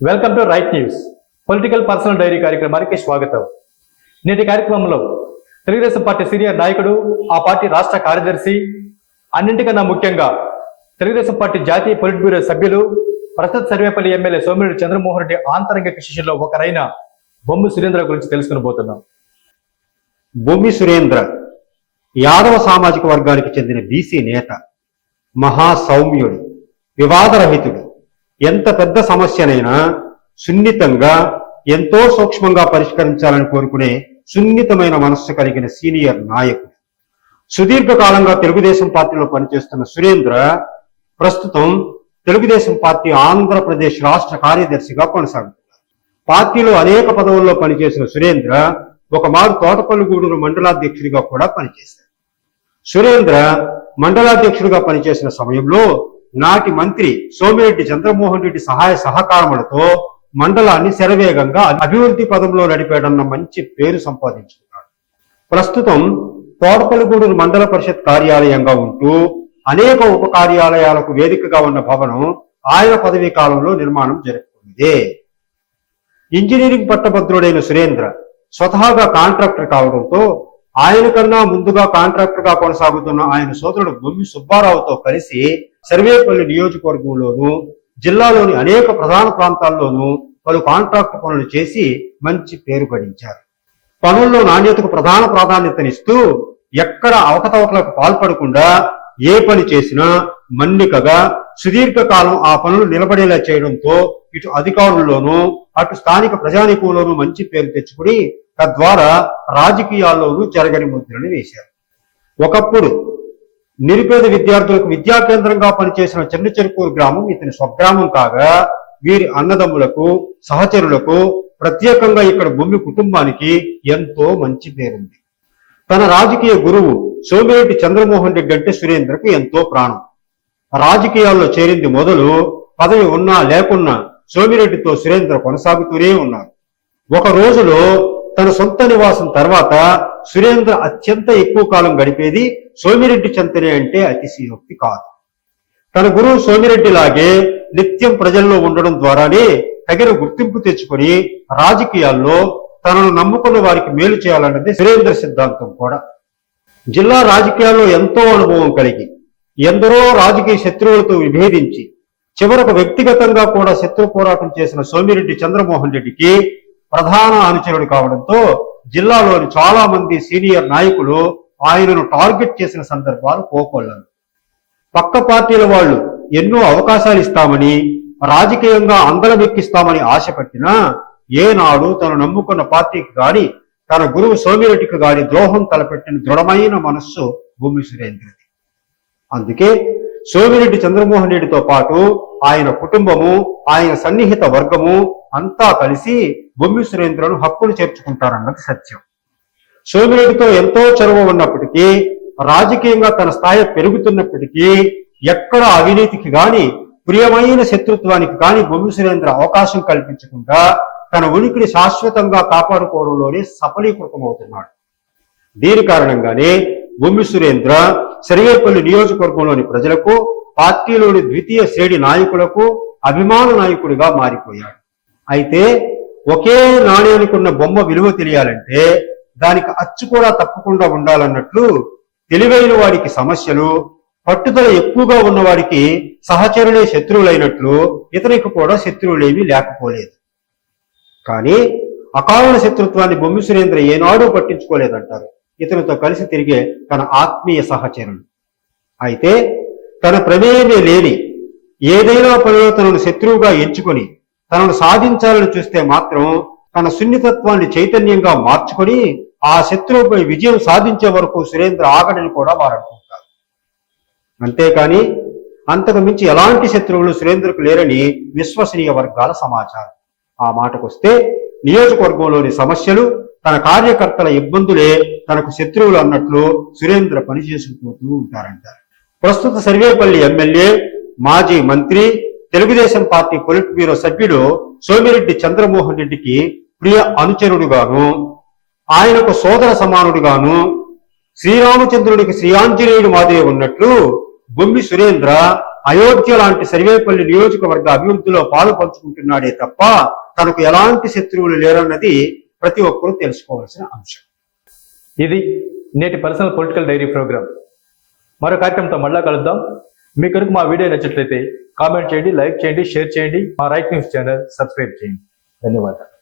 Welcome to right news political personal diary కార్యక్రమానికి స్వాగతం. నేటి కార్యక్రమంలో తెలుగుదేశం పార్టీ సీనియర్ నాయకుడు ఆ పార్టీ రాష్ట్ర కార్యదర్శి అన్నింటికన్నా ముఖ్యంగా తెలుగుదేశం పార్టీ జాతీయ పొలిట్ బ్యూరో సభ్యులు ప్రస్తుత సర్వేపల్లి ఎమ్మెల్యే సోమిరెడ్డి చంద్రమోహన్ రెడ్డి ఆంతరంగిక శిష్యుల్లో ఒకరైన బొమ్మి సురేంద్ర గురించి తెలుసుకుని పోతున్నాం. బొమ్మి సురేంద్ర యాదవ సామాజిక వర్గానికి చెందిన బీసీ నేత మహాసౌమ్యుడు వివాదరహితుడు. ఎంత పెద్ద సమస్యనైనా సున్నితంగా ఎంతో సూక్ష్మంగా పరిష్కరించాలని కోరుకునే సున్నితమైన మనస్సు కలిగిన సీనియర్ నాయకుడు. సుదీర్ఘకాలంగా తెలుగుదేశం పార్టీలో పనిచేస్తున్న సురేంద్ర ప్రస్తుతం తెలుగుదేశం పార్టీ ఆంధ్రప్రదేశ్ రాష్ట్ర కార్యదర్శిగా కొనసాగుతున్నారు పార్టీలో అనేక పదవుల్లో పనిచేసిన సురేంద్ర ఒక మారు తోటపల్లిగూడూరు మండలాధ్యక్షుడిగా కూడా పనిచేశారు సురేంద్ర మండలాధ్యక్షుడిగా పనిచేసిన సమయంలో నాటి మంత్రి సోమిరెడ్డి చంద్రమోహన్ రెడ్డి సహాయ సహకారములతో మండలాన్ని శరవేగంగా అభివృద్ధి పదంలో నడిపాడన్న మంచి పేరు సంపాదించుకున్నాడు. ప్రస్తుతం తోడపల్లిగూడూరు మండల పరిషత్ కార్యాలయంగా ఉంటూ అనేక ఉప కార్యాలయాలకు వేదికగా ఉన్న భవనం ఆయన పదవీ కాలంలో నిర్మాణం జరుగుతుంది ఇంజనీరింగ్ పట్టభద్రుడైన సురేంద్ర స్వతహాగా కాంట్రాక్టర్ కావడంతో ఆయన కన్నా ముందుగా కాంట్రాక్టర్గా కొనసాగుతున్న ఆయన సోదరుడు గొమ్మి సుబ్బారావుతో కలిసి సర్వేపల్లి నియోజకవర్గంలోను జిల్లాలోని అనేక ప్రధాన ప్రాంతాల్లోనూ పలు కాంట్రాక్ట్ పనులు చేసి మంచి పేరు గడించారు పనుల్లో నాణ్యతకు ప్రధాన ప్రాధాన్యతనిస్తూ ఎక్కడ అవకతవకలకు పాల్పడకుండా ఏ పని చేసినా మన్నికగా సుదీర్ఘకాలం ఆ పనులు నిలబడేలా చేయడంతో ఇటు అధికారుల్లోనూ అటు స్థానిక ప్రజానీకంలోనూ మంచి పేరు తెచ్చుకుని తద్వారా రాజకీయాల్లోనూ జరగని ముద్రని వేశారు. ఒకప్పుడు నిరుపేద విద్యార్థులకు విద్యా కేంద్రంగా పనిచేసిన చెన్నచెరుకూరు గ్రామం ఇతని స్వగ్రామం కాగా వీరి అన్నదమ్ములకు సహచరులకు ప్రత్యేకంగా ఇక్కడ భూమి కుటుంబానికి ఎంతో మంచి పేరుంది. తన రాజకీయ గురువు సోమిరెడ్డి చంద్రమోహన్ రెడ్డి అంటే సురేంద్రకు ఎంతో ప్రాణం. రాజకీయాల్లో చేరింది మొదలు పదవి ఉన్నా లేకున్నా సోమిరెడ్డితో సురేంద్ర కొనసాగుతూనే ఉన్నారు. ఒక రోజులో తన సొంత నివాసం తర్వాత సురేంద్ర అత్యంత ఎక్కువ కాలం గడిపేది సోమిరెడ్డి చెంతనే అంటే అతిశయోక్తి కాదు. తన గురువు సోమిరెడ్డి లాగే నిత్యం ప్రజల్లో ఉండడం ద్వారానే తగిన గుర్తింపు తెచ్చుకొని రాజకీయాల్లో తనను నమ్ముకున్న వారికి మేలు చేయాలన్నది సురేంద్ర సిద్ధాంతం కూడా. జిల్లా రాజకీయాల్లో ఎంతో అనుభవం కలిగి ఎందరో రాజకీయ శత్రువులతో విభేదించి చివరకు వ్యక్తిగతంగా కూడా శత్రు పోరాటం చేసిన సోమిరెడ్డి చంద్రమోహన్ రెడ్డికి ప్రధాన అనుచరుడు కావడంతో జిల్లాలోని చాలా మంది సీనియర్ నాయకులు ఆయనను టార్గెట్ చేసిన సందర్భాలు కోకొల్లారు పక్క పార్టీల వాళ్ళు ఎన్నో అవకాశాలు ఇస్తామని రాజకీయంగా అందలమెక్కిస్తామని ఆశపట్టినా ఏనాడు తను నమ్ముకున్న పార్టీకి గాని తన గురువు సోమిరెడ్డికి గాని ద్రోహం తలపెట్టిన దృఢమైన మనస్సు భూమి సురేంద్రది. అందుకే సోమిరెడ్డి చంద్రమోహన్ రెడ్డితో పాటు ఆయన కుటుంబము ఆయన సన్నిహిత వర్గము అంతా కలిసి బొమ్మి సురేంద్రను హక్కులు చేర్చుకుంటారన్నది సత్యం. సోమిరెడ్డితో ఎంతో చొరవ ఉన్నప్పటికీ రాజకీయంగా తన స్థాయి పెరుగుతున్నప్పటికీ ఎక్కడ అవినీతికి గాని ప్రియమైన శత్రుత్వానికి గాని బొమ్మి సురేంద్ర అవకాశం కల్పించకుండా తన ఉనికిని శాశ్వతంగా కాపాడుకోవడంలోనే సఫలీకృతమవుతున్నాడు. దీని కారణంగానే బొమ్మి సురేంద్ర సరివేపల్లి నియోజకవర్గంలోని ప్రజలకు పార్టీలోని ద్వితీయ శ్రేణి నాయకులకు అభిమాన నాయకుడిగా మారిపోయాడు. అయితే ఒకే నాణ్యానికి ఉన్న బొమ్మ విలువ తెలియాలంటే దానికి అచ్చు కూడా తప్పకుండా ఉండాలన్నట్లు తెలివైన వాడికి సమస్యలు పట్టుదల ఎక్కువగా ఉన్నవాడికి సహచరులే శత్రువులైనట్లు ఇతనికి కూడా శత్రువులేమీ లేకపోలేదు. కానీ అకారణ శత్రుత్వాన్ని బొమ్మి సురేంద్ర ఏనాడూ పట్టించుకోలేదంటారు. ఇతనితో కలిసి తిరిగే తన ఆత్మీయ సహచరులు. అయితే తన ప్రమేయమే లేని ఏదైనా పనిలో తనను శత్రువుగా ఎంచుకొని తనను సాధించాలని చూస్తే మాత్రం తన సున్నితత్వాన్ని చైతన్యంగా మార్చుకొని ఆ శత్రువుపై విజయం సాధించే వరకు సురేంద్ర ఆగడని కూడా వారు అనుకుంటారు అంతేకాని అంతకు మించి ఎలాంటి శత్రువులు సురేంద్రకు లేరని విశ్వసనీయ వర్గాల సమాచారం. ఆ మాటకొస్తే నియోజకవర్గంలోని సమస్యలు తన కార్యకర్తల ఇబ్బందులే తనకు శత్రువులు అన్నట్లు సురేంద్ర పనిచేసుకుపోతూ ఉంటారంట ప్రస్తుత సర్వేపల్లి ఎమ్మెల్యే మాజీ మంత్రి తెలుగుదేశం పార్టీ పొలిట్ బ్యూరో సభ్యుడు సోమిరెడ్డి చంద్రమోహన్ రెడ్డికి ప్రియ అనుచరుడుగాను ఆయనకు సోదర సమానుడుగాను శ్రీరామచంద్రుడికి శ్రీయాంజనేయుడు మాదిరి ఉన్నట్లు బొమ్మి సురేంద్ర అయోధ్య లాంటి సర్వేపల్లి నియోజకవర్గ అభివృద్ధిలో పాలు పంచుకుంటున్నాడే తప్ప తనకు ఎలాంటి శత్రువులు లేరన్నది ప్రతి ఒక్కరూ తెలుసుకోవాల్సిన అంశం. ఇది నేటి పర్సనల్ పొలిటికల్ డైరీ ప్రోగ్రామ్. మరో కార్యక్రమంతో మళ్ళా కలుద్దాం. మీ కనుక మా వీడియో నచ్చినట్లయితే కామెంట్ చేయండి లైక్ చేయండి షేర్ చేయండి. మా రైట్ న్యూస్ ఛానల్ సబ్స్క్రైబ్ చేయండి. ధన్యవాదాలు.